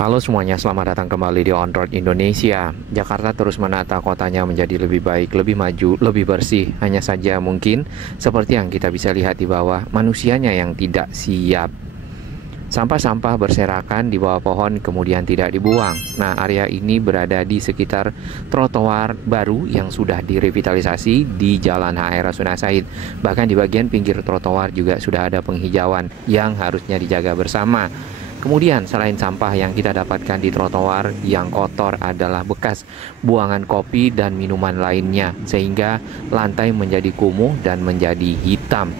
Halo semuanya, selamat datang kembali di On Road Indonesia. Jakarta terus menata kotanya menjadi lebih baik, lebih maju, lebih bersih. Hanya saja mungkin seperti yang kita bisa lihat di bawah, manusianya yang tidak siap. Sampah-sampah berserakan di bawah pohon kemudian tidak dibuang. Nah, area ini berada di sekitar trotoar baru yang sudah direvitalisasi di Jalan HR Rasuna Said. Bahkan di bagian pinggir trotoar juga sudah ada penghijauan yang harusnya dijaga bersama. Kemudian selain sampah yang kita dapatkan di trotoar, yang kotor adalah bekas buangan kopi dan minuman lainnya, sehingga lantai menjadi kumuh dan menjadi hitam.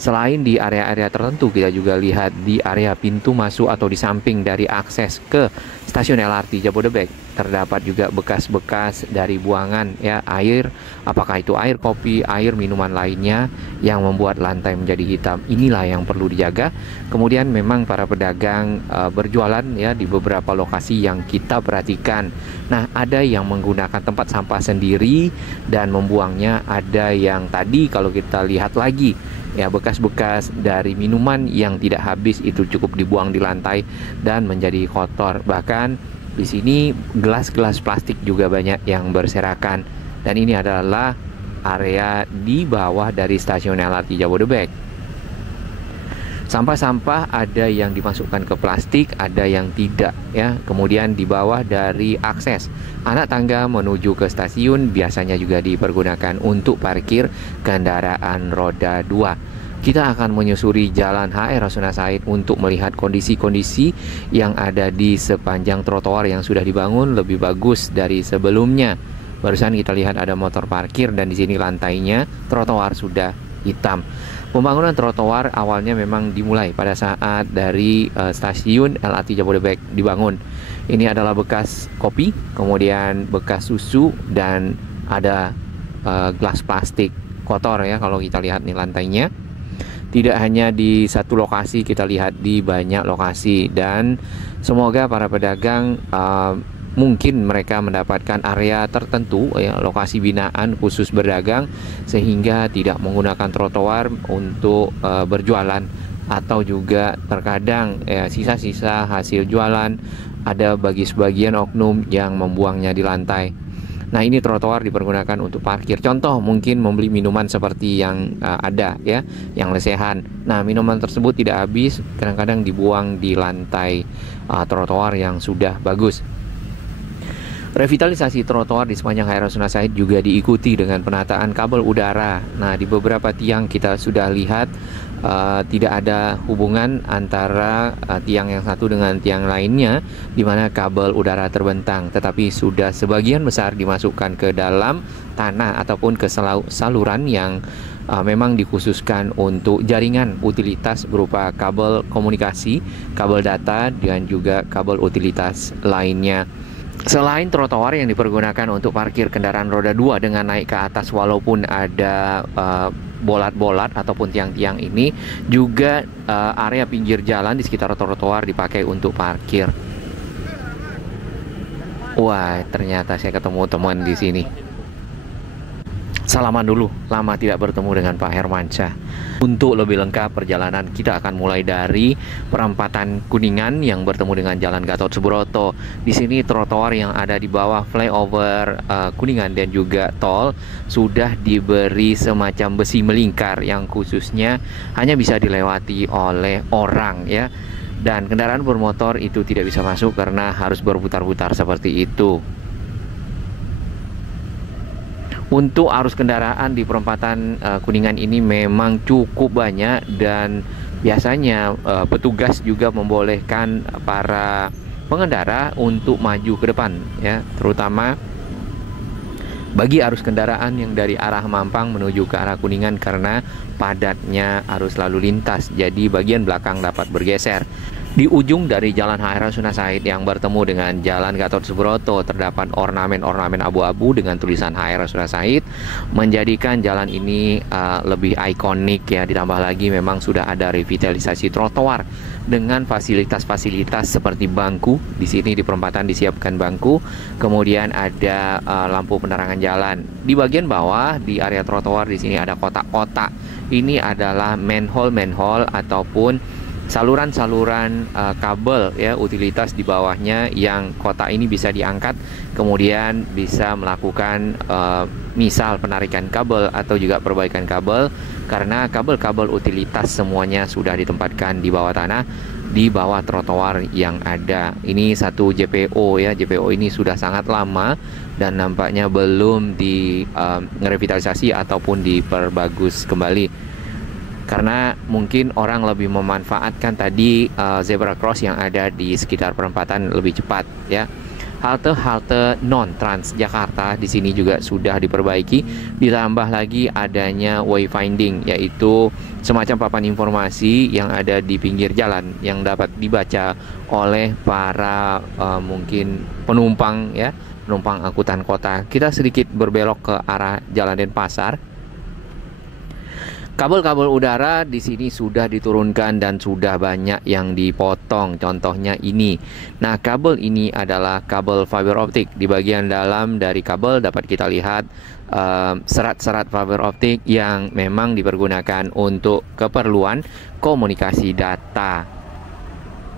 Selain di area-area tertentu, kita juga lihat di area pintu masuk atau di samping dari akses ke stasiun LRT Jabodebek terdapat juga bekas-bekas dari buangan ya air, apakah itu air kopi, air minuman lainnya yang membuat lantai menjadi hitam. Inilah yang perlu dijaga. Kemudian memang para pedagang berjualan ya di beberapa lokasi yang kita perhatikan. Nah, ada yang menggunakan tempat sampah sendiri dan membuangnya, ada yang tadi kalau kita lihat lagi ya bekas-bekas dari minuman yang tidak habis itu cukup dibuang di lantai dan menjadi kotor. Bahkan di sini gelas-gelas plastik juga banyak yang berserakan. Dan ini adalah area di bawah dari stasiun LRT Jabodebek. Sampah-sampah ada yang dimasukkan ke plastik, ada yang tidak ya. Kemudian di bawah dari akses anak tangga menuju ke stasiun biasanya juga dipergunakan untuk parkir kendaraan roda 2. Kita akan menyusuri Jalan HR Rasuna Said untuk melihat kondisi-kondisi yang ada di sepanjang trotoar yang sudah dibangun lebih bagus dari sebelumnya. Barusan kita lihat ada motor parkir dan di sini lantainya trotoar sudah hitam. Pembangunan trotoar awalnya memang dimulai pada saat dari stasiun LRT Jabodebek dibangun. Ini adalah bekas kopi, kemudian bekas susu, dan ada gelas plastik kotor ya kalau kita lihat nih lantainya. Tidak hanya di satu lokasi, kita lihat di banyak lokasi. Dan semoga para pedagang mungkin mereka mendapatkan area tertentu ya, lokasi binaan khusus berdagang, sehingga tidak menggunakan trotoar untuk berjualan. Atau juga terkadang ya, sisa-sisa hasil jualan ada bagi sebagian oknum yang membuangnya di lantai. Nah, ini trotoar dipergunakan untuk parkir. Contoh mungkin membeli minuman seperti yang ada ya, yang lesehan. Nah, minuman tersebut tidak habis, kadang-kadang dibuang di lantai trotoar yang sudah bagus. Revitalisasi trotoar di sepanjang HR Rasuna Said juga diikuti dengan penataan kabel udara. Nah, di beberapa tiang kita sudah lihat tidak ada hubungan antara tiang yang satu dengan tiang lainnya, di mana kabel udara terbentang, tetapi sudah sebagian besar dimasukkan ke dalam tanah ataupun ke saluran yang memang dikhususkan untuk jaringan utilitas berupa kabel komunikasi, kabel data, dan juga kabel utilitas lainnya. Selain trotoar yang dipergunakan untuk parkir kendaraan roda 2 dengan naik ke atas, walaupun ada bolat-bolat ataupun tiang-tiang ini, juga area pinggir jalan di sekitar trotoar dipakai untuk parkir. Wah, ternyata saya ketemu teman di sini. Salaman dulu, lama tidak bertemu dengan Pak Hermansyah. Untuk lebih lengkap perjalanan kita akan mulai dari perempatan Kuningan yang bertemu dengan Jalan Gatot Subroto. Di sini trotoar yang ada di bawah flyover Kuningan dan juga tol sudah diberi semacam besi melingkar yang khususnya hanya bisa dilewati oleh orang ya. Dan kendaraan bermotor itu tidak bisa masuk karena harus berputar-putar seperti itu. Untuk arus kendaraan di perempatan Kuningan ini memang cukup banyak, dan biasanya petugas juga membolehkan para pengendara untuk maju ke depan ya, terutama bagi arus kendaraan yang dari arah Mampang menuju ke arah Kuningan karena padatnya arus lalu lintas, jadi bagian belakang dapat bergeser. Di ujung dari Jalan HR Rasuna Said yang bertemu dengan Jalan Gatot Subroto terdapat ornamen-ornamen abu-abu dengan tulisan HR Rasuna Said, menjadikan jalan ini lebih ikonik ya. Ditambah lagi memang sudah ada revitalisasi trotoar dengan fasilitas-fasilitas seperti bangku. Di sini di perempatan disiapkan bangku, kemudian ada lampu penerangan jalan. Di bagian bawah di area trotoar di sini ada kotak-kotak. Ini adalah manhole ataupun saluran-saluran kabel ya, utilitas di bawahnya yang kota ini bisa diangkat, kemudian bisa melakukan misal penarikan kabel atau juga perbaikan kabel, karena kabel-kabel utilitas semuanya sudah ditempatkan di bawah tanah, di bawah trotoar yang ada. Ini satu JPO ya, JPO ini sudah sangat lama dan nampaknya belum direvitalisasi ataupun diperbagus kembali, karena mungkin orang lebih memanfaatkan tadi zebra cross yang ada di sekitar perempatan lebih cepat ya. Halte-halte non Transjakarta di sini juga sudah diperbaiki, ditambah lagi adanya wayfinding, yaitu semacam papan informasi yang ada di pinggir jalan yang dapat dibaca oleh para mungkin penumpang ya, penumpang angkutan kota. Kita sedikit berbelok ke arah Jalan Denpasar. Kabel-kabel udara di sini sudah diturunkan dan sudah banyak yang dipotong. Contohnya ini. Nah, kabel ini adalah kabel fiber optik. Di bagian dalam dari kabel dapat kita lihat serat-serat fiber optik yang memang dipergunakan untuk keperluan komunikasi data.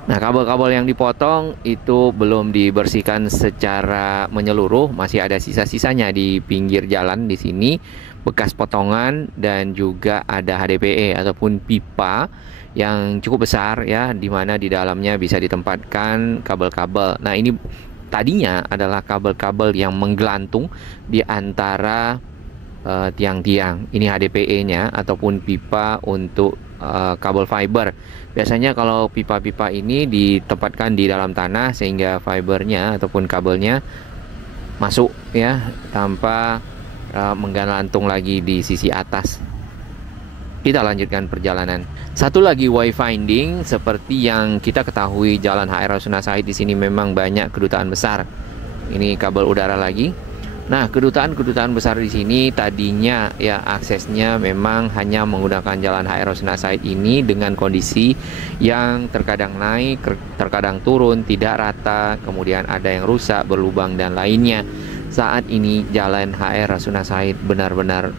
Nah, kabel-kabel yang dipotong itu belum dibersihkan secara menyeluruh, masih ada sisa-sisanya di pinggir jalan di sini, bekas potongan, dan juga ada HDPE ataupun pipa yang cukup besar ya, di mana di dalamnya bisa ditempatkan kabel-kabel. Nah, ini tadinya adalah kabel-kabel yang menggelantung di antara tiang-tiang. Ini HDPE-nya ataupun pipa untuk kabel fiber. Biasanya kalau pipa-pipa ini ditempatkan di dalam tanah sehingga fibernya ataupun kabelnya masuk ya, tanpa menggantung lagi di sisi atas. Kita lanjutkan perjalanan. Satu lagi wayfinding, seperti yang kita ketahui Jalan HR Rasuna Said di sini memang banyak kedutaan besar. Ini kabel udara lagi. Nah, kedutaan besar di sini tadinya ya aksesnya memang hanya menggunakan Jalan HR Rasuna Said ini dengan kondisi yang terkadang naik, terkadang turun, tidak rata, kemudian ada yang rusak, berlubang dan lainnya. Saat ini Jalan HR Rasuna Said benar-benar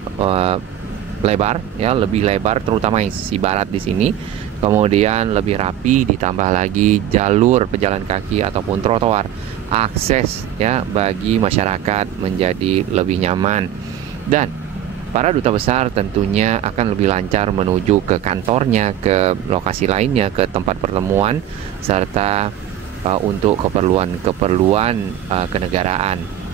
lebar ya, lebih lebar, terutama yang sisi barat di sini. Kemudian lebih rapi, ditambah lagi jalur pejalan kaki ataupun trotoar, akses ya bagi masyarakat menjadi lebih nyaman, dan para duta besar tentunya akan lebih lancar menuju ke kantornya, ke lokasi lainnya, ke tempat pertemuan, serta untuk keperluan kenegaraan.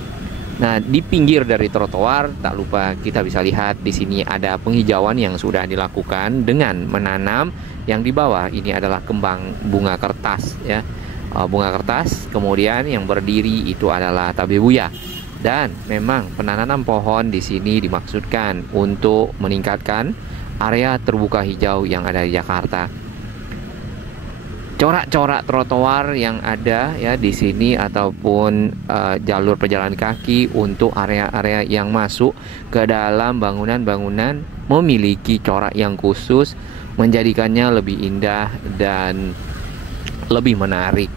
Nah, di pinggir dari trotoar tak lupa kita bisa lihat di sini ada penghijauan yang sudah dilakukan dengan menanam yang di bawah ini adalah kembang bunga kertas ya. Bunga kertas, kemudian yang berdiri itu adalah tabebuya. Dan memang penanaman pohon di sini dimaksudkan untuk meningkatkan area terbuka hijau yang ada di Jakarta. Corak-corak trotoar yang ada ya di sini ataupun jalur pejalan kaki untuk area-area yang masuk ke dalam bangunan-bangunan memiliki corak yang khusus, menjadikannya lebih indah dan lebih menarik.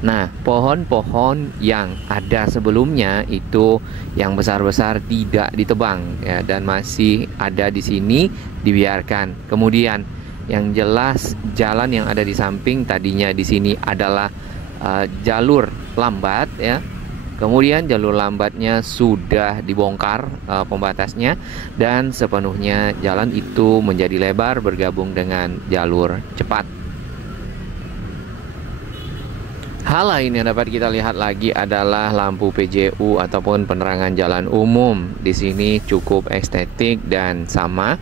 Nah, pohon-pohon yang ada sebelumnya itu yang besar-besar tidak ditebang ya, dan masih ada di sini dibiarkan. Kemudian yang jelas jalan yang ada di samping tadinya di sini adalah jalur lambat ya. Kemudian jalur lambatnya sudah dibongkar pembatasnya, dan sepenuhnya jalan itu menjadi lebar bergabung dengan jalur cepat. Hal lain yang dapat kita lihat lagi adalah lampu PJU ataupun penerangan jalan umum. Di sini cukup estetik dan sama,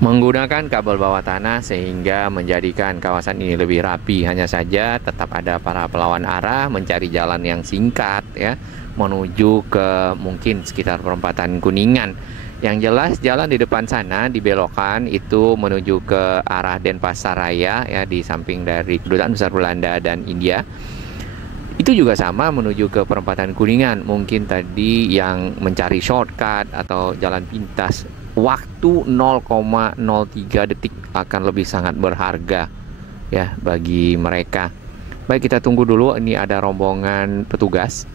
menggunakan kabel bawah tanah sehingga menjadikan kawasan ini lebih rapi. Hanya saja tetap ada para pelawan arah mencari jalan yang singkat ya, menuju ke mungkin sekitar perempatan Kuningan. Yang jelas jalan di depan sana dibelokkan itu menuju ke arah Denpasar Raya ya, di samping dari Kedutaan Besar Belanda dan India. Itu juga sama menuju ke perempatan Kuningan. Mungkin tadi yang mencari shortcut atau jalan pintas, waktu 0,03 detik akan lebih sangat berharga ya bagi mereka. Baik, kita tunggu dulu, ini ada rombongan petugas.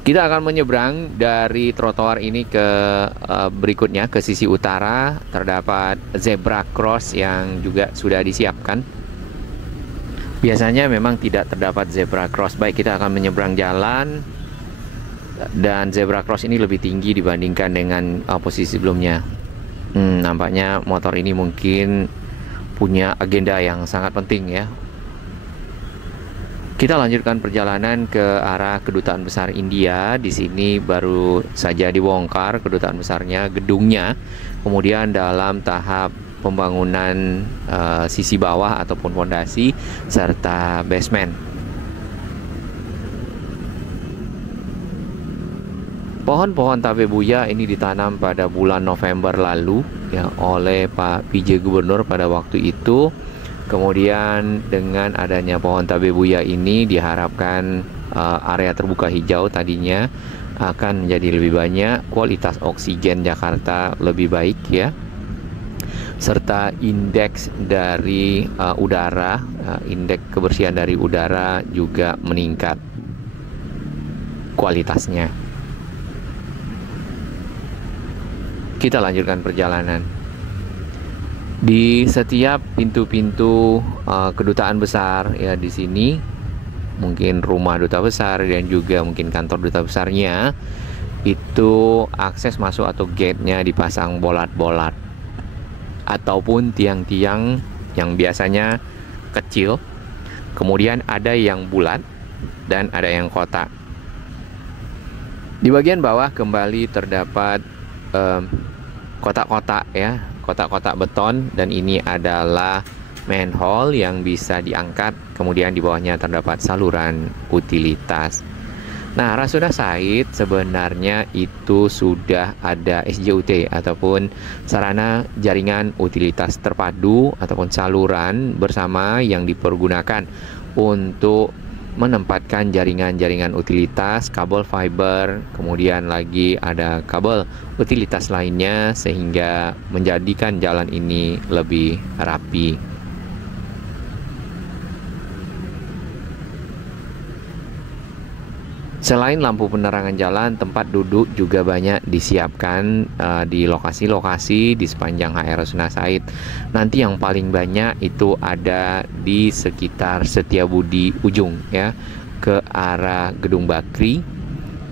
Kita akan menyeberang dari trotoar ini ke berikutnya, ke sisi utara. Terdapat zebra cross yang juga sudah disiapkan. Biasanya memang tidak terdapat zebra cross. Baik, kita akan menyeberang jalan, dan zebra cross ini lebih tinggi dibandingkan dengan posisi sebelumnya. Nampaknya motor ini mungkin punya agenda yang sangat penting ya. Kita lanjutkan perjalanan ke arah Kedutaan Besar India. Di sini baru saja dibongkar kedutaan besarnya, gedungnya. Kemudian dalam tahap pembangunan sisi bawah ataupun fondasi serta basement. Pohon-pohon tabebuya ini ditanam pada bulan November lalu ya oleh Pak PJ Gubernur pada waktu itu. Kemudian dengan adanya pohon tabebuya ini diharapkan area terbuka hijau tadinya akan menjadi lebih banyak, kualitas oksigen Jakarta lebih baik ya, serta indeks dari udara, indeks kebersihan dari udara juga meningkat kualitasnya. Kita lanjutkan perjalanan. Di setiap pintu-pintu kedutaan besar ya, di sini mungkin rumah duta besar dan juga mungkin kantor duta besarnya, itu akses masuk atau gate-nya dipasang bolat-bolat ataupun tiang-tiang yang biasanya kecil, kemudian ada yang bulat dan ada yang kotak. Di bagian bawah kembali terdapat kotak-kotak ya, kotak-kotak beton, dan ini adalah manhole yang bisa diangkat. Kemudian di bawahnya terdapat saluran utilitas. Nah, Rasuna Said sebenarnya itu sudah ada SJUT ataupun sarana jaringan utilitas terpadu ataupun saluran bersama yang dipergunakan untuk menempatkan jaringan-jaringan utilitas, kabel fiber, kemudian lagi ada kabel utilitas lainnya sehingga menjadikan jalan ini lebih rapi. Selain lampu penerangan jalan, tempat duduk juga banyak disiapkan di lokasi-lokasi di sepanjang HR Rasuna Said. Nanti yang paling banyak itu ada di sekitar Setiabudi ujung ya, ke arah Gedung Bakri.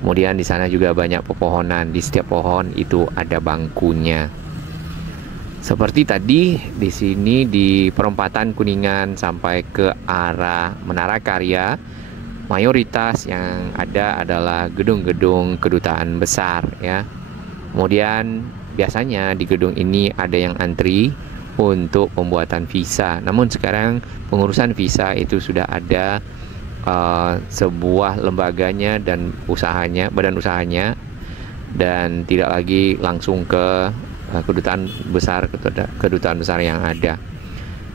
Kemudian di sana juga banyak pepohonan, di setiap pohon itu ada bangkunya. Seperti tadi di sini di perempatan Kuningan sampai ke arah Menara Karya, mayoritas yang ada adalah gedung-gedung kedutaan besar ya. Kemudian biasanya di gedung ini ada yang antri untuk pembuatan visa. Namun sekarang pengurusan visa itu sudah ada sebuah lembaganya dan usahanya, badan usahanya, dan tidak lagi langsung ke kedutaan besar yang ada.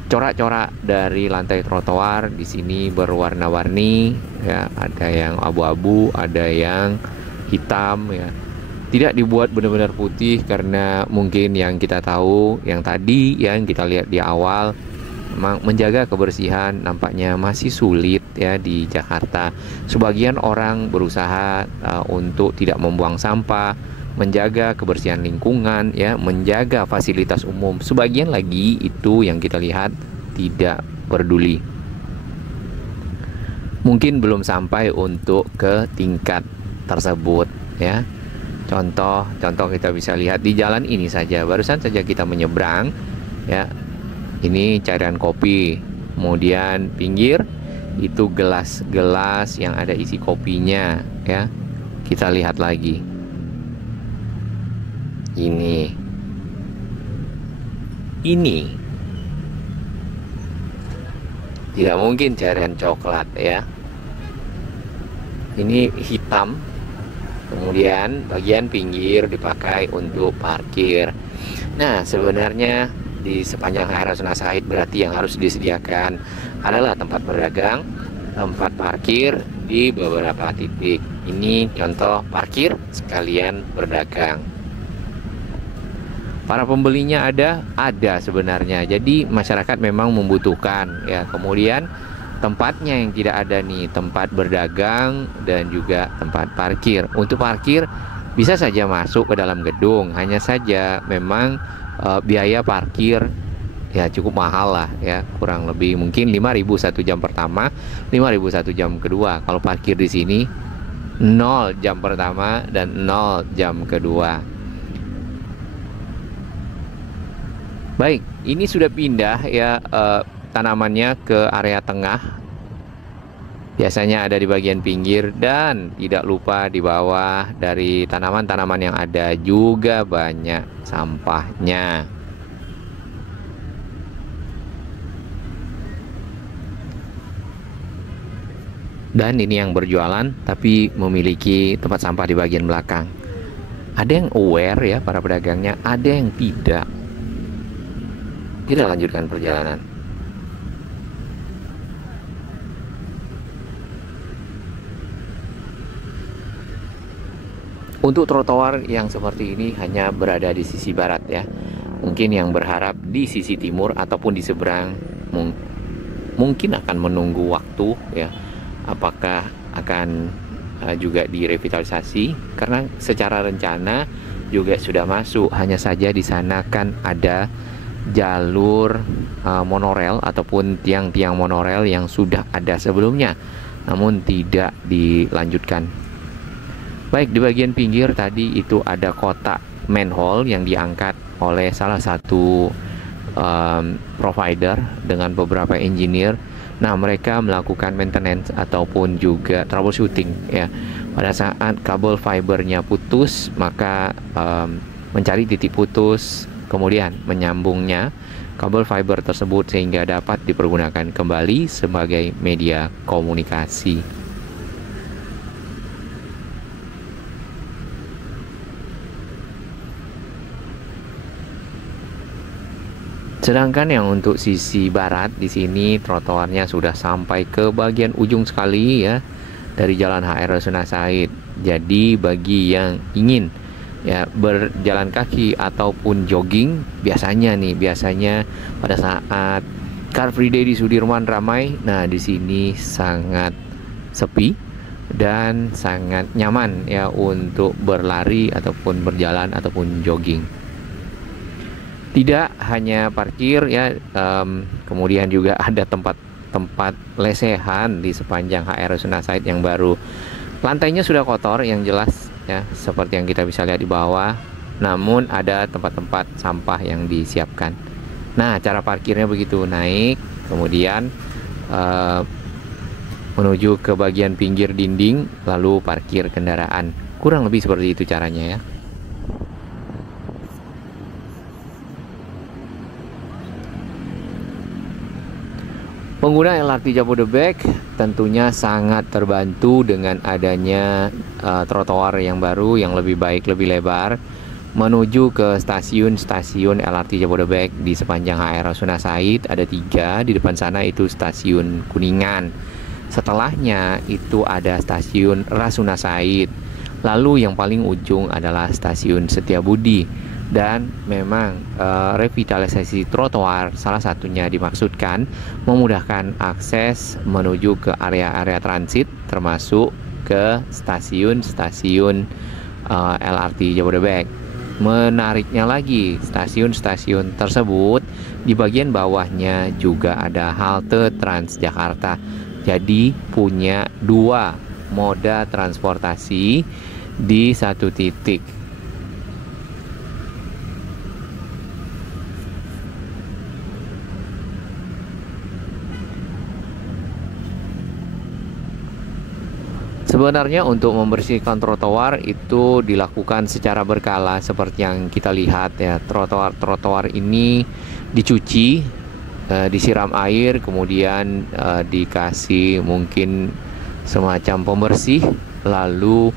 Corak-corak dari lantai trotoar di sini berwarna-warni ya, ada yang abu-abu, ada yang hitam ya. Tidak dibuat benar-benar putih karena mungkin yang kita tahu yang tadi yang kita lihat di awal, memang menjaga kebersihan nampaknya masih sulit ya di Jakarta. Sebagian orang berusaha untuk tidak membuang sampah, menjaga kebersihan lingkungan ya, menjaga fasilitas umum. Sebagian lagi itu yang kita lihat tidak peduli. Mungkin belum sampai untuk ke tingkat tersebut ya. Contoh kita bisa lihat di jalan ini saja. Barusan saja kita menyeberang ya. Ini cairan kopi. Kemudian pinggir itu gelas-gelas yang ada isi kopinya ya. Kita lihat lagi. Ini tidak mungkin cairan coklat ya. Ini hitam. Kemudian bagian pinggir dipakai untuk parkir. Nah, sebenarnya di sepanjang HR Rasuna Said berarti yang harus disediakan adalah tempat berdagang, tempat parkir di beberapa titik. Ini contoh parkir sekalian berdagang. Para pembelinya ada sebenarnya. Jadi masyarakat memang membutuhkan ya. Kemudian tempatnya yang tidak ada nih, tempat berdagang dan juga tempat parkir. Untuk parkir bisa saja masuk ke dalam gedung, hanya saja memang biaya parkir ya cukup mahal lah ya, kurang lebih mungkin 5.000 1 jam pertama, 5.000 1 jam kedua. Kalau parkir di sini 0 jam pertama dan 0 jam kedua. Baik, ini sudah pindah ya tanamannya ke area tengah. Biasanya ada di bagian pinggir, dan tidak lupa di bawah dari tanaman-tanaman yang ada juga banyak sampahnya. Dan ini yang berjualan tapi memiliki tempat sampah di bagian belakang. Ada yang aware ya para pedagangnya, ada yang tidak. Kita lanjutkan perjalanan. Untuk trotoar yang seperti ini hanya berada di sisi barat ya. Mungkin yang berharap di sisi timur ataupun di seberang mungkin akan menunggu waktu ya. Apakah akan juga direvitalisasi, karena secara rencana juga sudah masuk. Hanya saja di sana kan ada jalur monorel ataupun tiang-tiang monorel yang sudah ada sebelumnya, namun tidak dilanjutkan. Baik, di bagian pinggir tadi itu ada kotak manhole yang diangkat oleh salah satu provider dengan beberapa engineer. Nah, mereka melakukan maintenance ataupun juga troubleshooting ya. Pada saat kabel fibernya putus, maka mencari titik putus, kemudian menyambungnya kabel fiber tersebut sehingga dapat dipergunakan kembali sebagai media komunikasi. Sedangkan yang untuk sisi barat di sini trotoarnya sudah sampai ke bagian ujung sekali ya, dari Jalan HR Rasuna Said. Jadi bagi yang ingin ya berjalan kaki ataupun jogging, biasanya pada saat Car Free Day di Sudirman ramai. Nah, di sini sangat sepi dan sangat nyaman ya untuk berlari ataupun berjalan ataupun jogging. Tidak hanya parkir ya, kemudian juga ada tempat lesehan di sepanjang HR Rasuna Said yang baru. Lantainya sudah kotor yang jelas ya, seperti yang kita bisa lihat di bawah. Namun ada tempat-tempat sampah yang disiapkan. Nah, cara parkirnya begitu, naik, kemudian menuju ke bagian pinggir dinding, lalu parkir kendaraan. Kurang lebih seperti itu caranya ya. Pengguna LRT Jabodebek tentunya sangat terbantu dengan adanya trotoar yang baru, yang lebih baik, lebih lebar, menuju ke stasiun-stasiun LRT Jabodebek di sepanjang HR Rasuna Said. Ada 3, di depan sana itu stasiun Kuningan. Setelahnya itu ada stasiun Rasuna Said. Lalu yang paling ujung adalah stasiun Setiabudi. Dan memang revitalisasi trotoar salah satunya dimaksudkan memudahkan akses menuju ke area-area transit, termasuk ke stasiun-stasiun LRT Jabodebek. Menariknya lagi, stasiun-stasiun tersebut di bagian bawahnya juga ada halte Transjakarta. Jadi punya 2 moda transportasi di satu titik. Sebenarnya untuk membersihkan trotoar itu dilakukan secara berkala seperti yang kita lihat ya. Trotoar ini dicuci, disiram air, kemudian dikasih mungkin semacam pembersih, lalu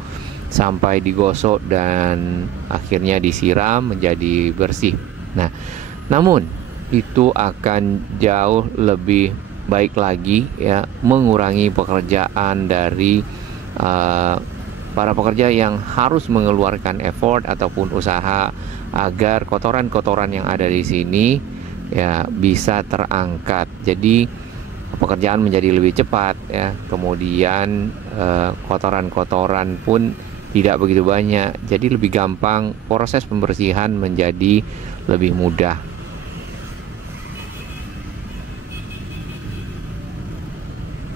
sampai digosok dan akhirnya disiram menjadi bersih. Nah, namun itu akan jauh lebih baik lagi ya, mengurangi pekerjaan dari para pekerja yang harus mengeluarkan effort ataupun usaha agar kotoran-kotoran yang ada di sini ya bisa terangkat. Jadi pekerjaan menjadi lebih cepat ya. Kemudian kotoran-kotoran pun tidak begitu banyak, jadi lebih gampang, proses pembersihan menjadi lebih mudah.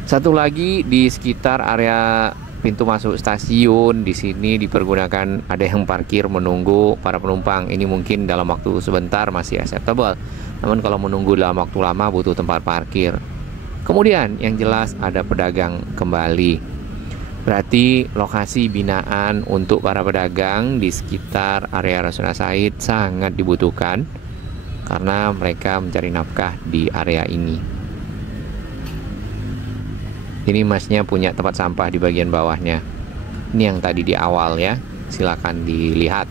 Satu lagi di sekitar area pintu masuk stasiun, di sini dipergunakan, ada yang parkir menunggu para penumpang. Ini mungkin dalam waktu sebentar masih acceptable, namun kalau menunggu dalam waktu lama butuh tempat parkir. Kemudian yang jelas ada pedagang kembali. Berarti lokasi binaan untuk para pedagang di sekitar area Rasuna Said sangat dibutuhkan karena mereka mencari nafkah di area ini. Ini masnya punya tempat sampah di bagian bawahnya. Ini yang tadi di awal ya, silakan dilihat.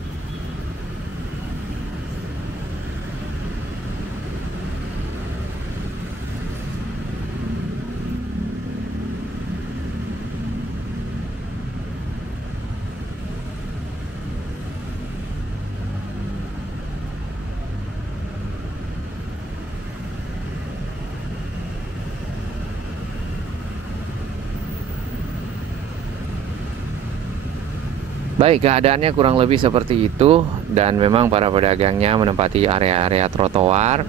Baik, keadaannya kurang lebih seperti itu, dan memang para pedagangnya menempati area-area trotoar.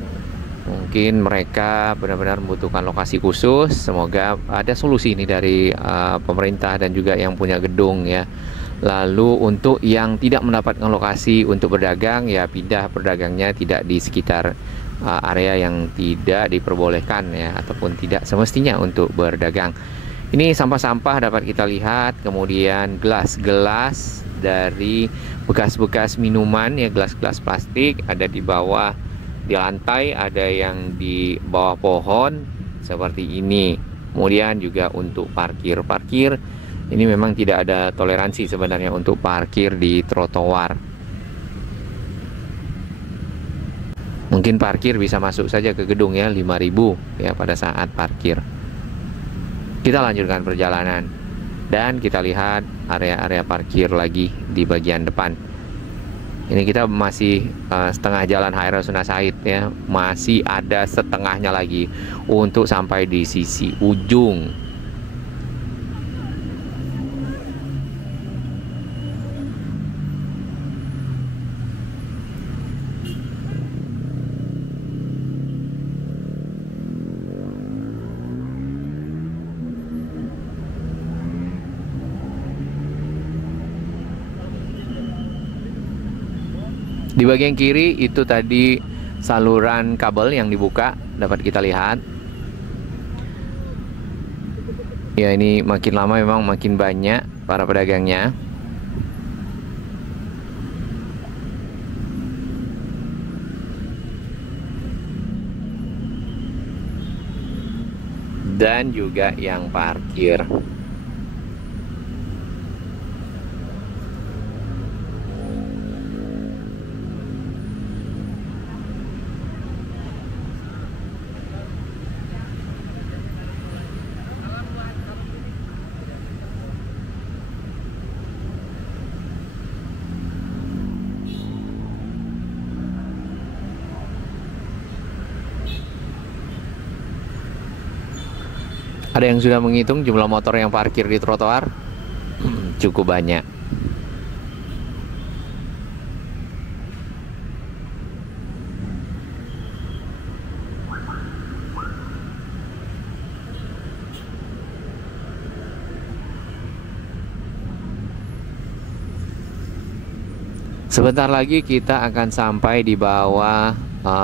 Mungkin mereka benar-benar membutuhkan lokasi khusus. Semoga ada solusi ini dari pemerintah dan juga yang punya gedung ya. Lalu untuk yang tidak mendapatkan lokasi untuk berdagang, ya pindah perdagangnya tidak di sekitar area yang tidak diperbolehkan ya, ataupun tidak semestinya untuk berdagang. Ini sampah-sampah dapat kita lihat, kemudian gelas-gelas dari bekas-bekas minuman ya, gelas-gelas plastik ada di bawah, di lantai, ada yang di bawah pohon seperti ini. Kemudian juga untuk parkir ini memang tidak ada toleransi sebenarnya untuk parkir di trotoar. Mungkin parkir bisa masuk saja ke gedung ya, 5.000 ya pada saat parkir. Kita lanjutkan perjalanan dan kita lihat area-area parkir lagi di bagian depan. Ini kita masih setengah jalan HR Rasuna Said ya, masih ada setengahnya lagi untuk sampai di sisi ujung. Di bagian kiri itu tadi saluran kabel yang dibuka, dapat kita lihat. Ya, ini makin lama memang makin banyak para pedagangnya. Dan juga yang parkir. Ada yang sudah menghitung jumlah motor yang parkir di trotoar? Cukup banyak. Sebentar lagi kita akan sampai di bawah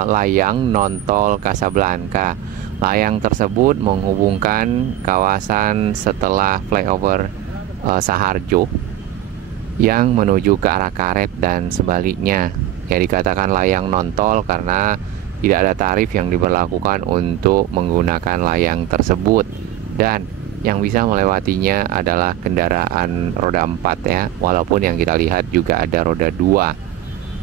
layang non-tol Kasablanka. Layang tersebut menghubungkan kawasan setelah flyover Saharjo yang menuju ke arah Karet dan sebaliknya. Ya, dikatakan layang non-tol karena tidak ada tarif yang diberlakukan untuk menggunakan layang tersebut, dan yang bisa melewatinya adalah kendaraan roda 4 ya, walaupun yang kita lihat juga ada roda 2.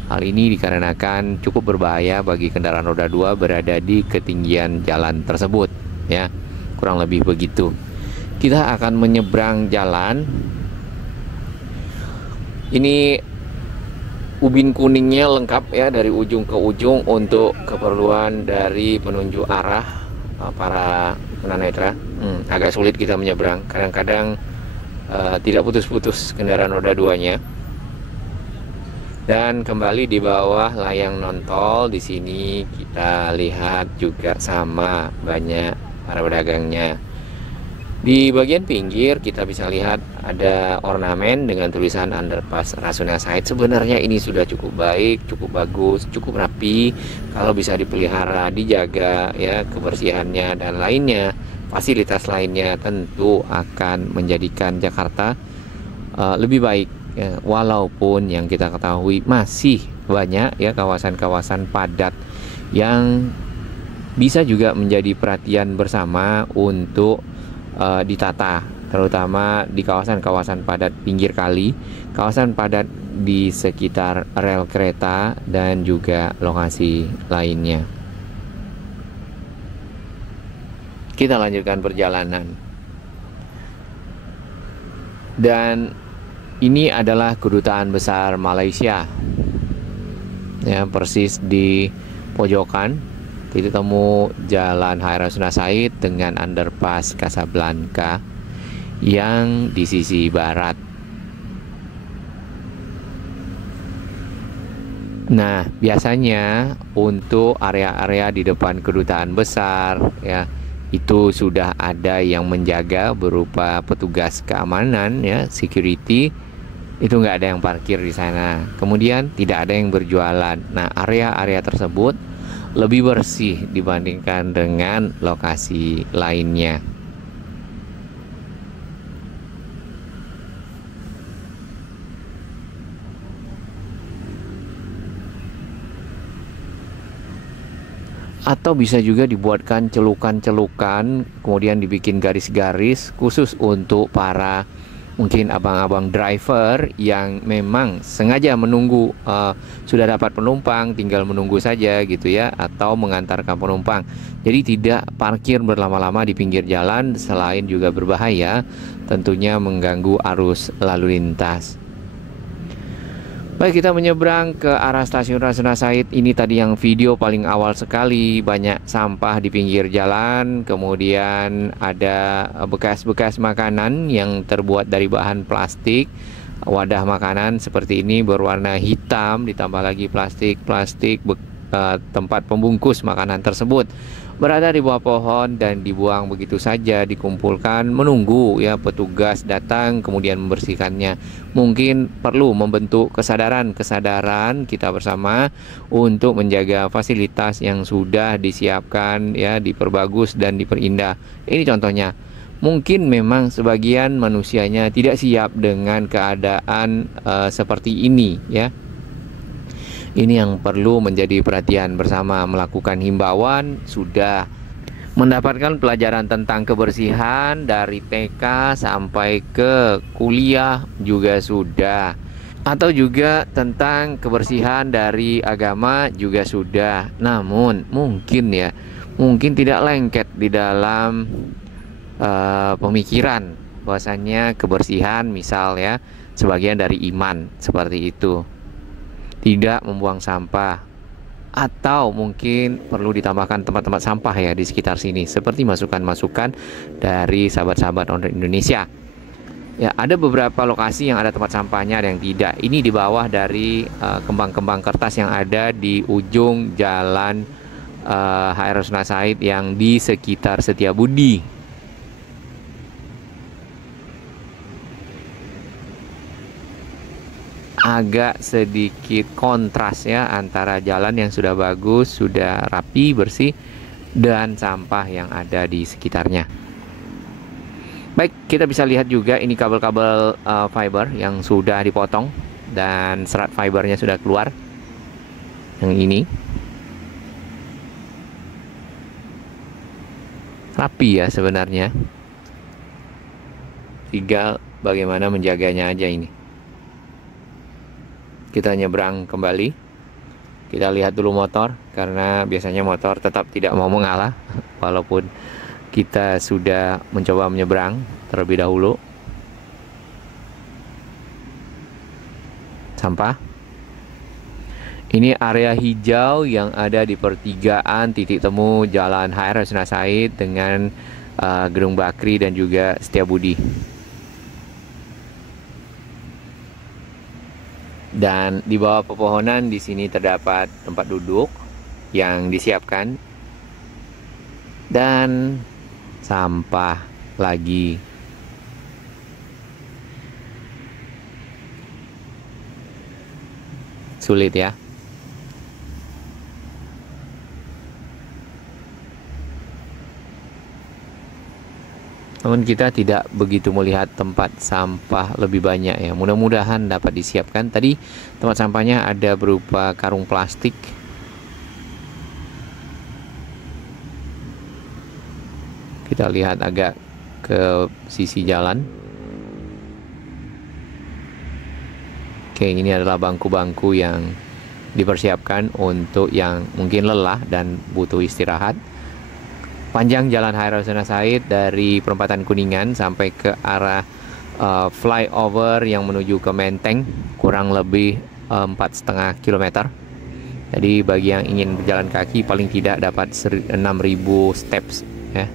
Hal ini dikarenakan cukup berbahaya bagi kendaraan roda 2 berada di ketinggian jalan tersebut ya. Kurang lebih begitu. Kita akan menyeberang jalan. Ini ubin kuningnya lengkap ya dari ujung ke ujung untuk keperluan dari penunjuk arah para tunanetra. Agak sulit kita menyeberang. Kadang-kadang tidak putus-putus kendaraan roda 2-nya. Dan kembali di bawah layang nontol, di sini kita lihat juga sama banyak para pedagangnya. Di bagian pinggir kita bisa lihat ada ornamen dengan tulisan underpass Rasuna Said. Sebenarnya ini sudah cukup baik, cukup bagus, cukup rapi. Kalau bisa dipelihara, dijaga ya kebersihannya dan lainnya, fasilitas lainnya tentu akan menjadikan Jakarta lebih baik. Ya, walaupun yang kita ketahui masih banyak ya kawasan-kawasan padat yang bisa juga menjadi perhatian bersama untuk ditata, terutama di kawasan-kawasan padat pinggir kali, kawasan padat di sekitar rel kereta dan juga lokasi lainnya. Kita lanjutkan perjalanan. Dan ini adalah Kedutaan Besar Malaysia. Ya, persis di pojokan titik temu Jalan Hai Rasuna Said dengan underpass Casablanca yang di sisi barat. Nah, biasanya untuk area-area di depan kedutaan besar ya, itu sudah ada yang menjaga berupa petugas keamanan ya, security. Itu nggak ada yang parkir di sana. Kemudian tidak ada yang berjualan. Nah, area-area tersebut lebih bersih dibandingkan dengan lokasi lainnya. Atau bisa juga dibuatkan celukan-celukan, kemudian dibikin garis-garis khusus untuk para mungkin abang-abang driver yang memang sengaja menunggu, sudah dapat penumpang tinggal menunggu saja gitu ya, atau mengantarkan penumpang. Jadi tidak parkir berlama-lama di pinggir jalan, selain juga berbahaya tentunya mengganggu arus lalu lintas. Baik, kita menyeberang ke arah stasiun Rasuna Said. Ini tadi yang video paling awal sekali, banyak sampah di pinggir jalan, kemudian ada bekas-bekas makanan yang terbuat dari bahan plastik. Wadah makanan seperti ini berwarna hitam, ditambah lagi plastik tempat pembungkus makanan tersebut berada di bawah pohon dan dibuang begitu saja, dikumpulkan menunggu ya petugas datang kemudian membersihkannya. Mungkin perlu membentuk kesadaran kita bersama untuk menjaga fasilitas yang sudah disiapkan ya, diperbagus dan diperindah. Ini contohnya. Mungkin memang sebagian manusianya tidak siap dengan keadaan seperti ini ya. Ini yang perlu menjadi perhatian bersama, melakukan himbauan, sudah mendapatkan pelajaran tentang kebersihan dari TK sampai ke kuliah juga sudah, atau juga tentang kebersihan dari agama juga sudah. Namun mungkin tidak lengket di dalam pemikiran bahwasannya kebersihan misal ya sebagian dari iman, seperti itu. Tidak membuang sampah, atau mungkin perlu ditambahkan tempat-tempat sampah ya di sekitar sini, seperti masukan-masukan dari sahabat-sahabat On Road Indonesia. Ya, ada beberapa lokasi yang ada tempat sampahnya, ada yang tidak. Ini di bawah dari kembang-kembang kertas yang ada di ujung jalan HI Rasuna Said yang di sekitar Setiabudi. Agak sedikit kontras ya antara jalan yang sudah bagus, sudah rapi, bersih, dan sampah yang ada di sekitarnya. Baik, kita bisa lihat juga ini kabel-kabel fiber yang sudah dipotong dan serat fibernya sudah keluar. Yang ini rapi ya sebenarnya, tinggal bagaimana menjaganya aja ini. Kita nyebrang kembali. Kita lihat dulu motor, karena biasanya motor tetap tidak mau mengalah walaupun kita sudah mencoba menyeberang terlebih dahulu. Sampah. Ini area hijau yang ada di pertigaan titik temu Jalan HI Rasuna Said dengan Gedung Bakri dan juga Setiabudi. Dan di bawah pepohonan di sini terdapat tempat duduk yang disiapkan dan sampah lagi. Sulit ya. Namun kita tidak begitu melihat tempat sampah lebih banyak ya. Mudah-mudahan dapat disiapkan. Tadi tempat sampahnya ada berupa karung plastik. Kita lihat agak ke sisi jalan. Oke, ini adalah bangku-bangku yang dipersiapkan untuk yang mungkin lelah dan butuh istirahat. Panjang jalan HRL Rasuna Said dari perempatan Kuningan sampai ke arah flyover yang menuju ke Menteng, kurang lebih 4,5 km. Jadi bagi yang ingin berjalan kaki paling tidak dapat 6.000 steps ya.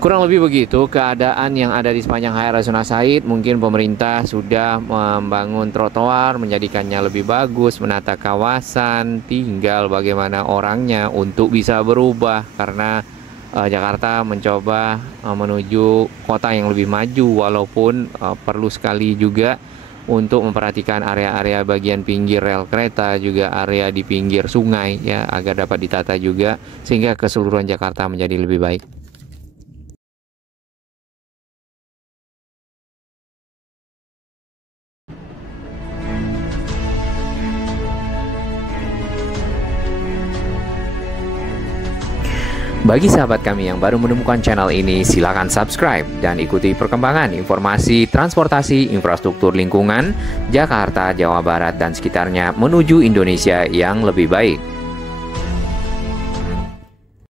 Kurang lebih begitu keadaan yang ada di sepanjang HRL Rasuna Said. Mungkin pemerintah sudah membangun trotoar, menjadikannya lebih bagus, menata kawasan, tinggal bagaimana orangnya untuk bisa berubah. Karena Jakarta mencoba menuju kota yang lebih maju, walaupun perlu sekali juga untuk memperhatikan area-area bagian pinggir rel kereta, juga area di pinggir sungai ya, agar dapat ditata juga sehingga keseluruhan Jakarta menjadi lebih baik. Bagi sahabat kami yang baru menemukan channel ini, silakan subscribe dan ikuti perkembangan informasi transportasi infrastruktur lingkungan Jakarta, Jawa Barat, dan sekitarnya menuju Indonesia yang lebih baik.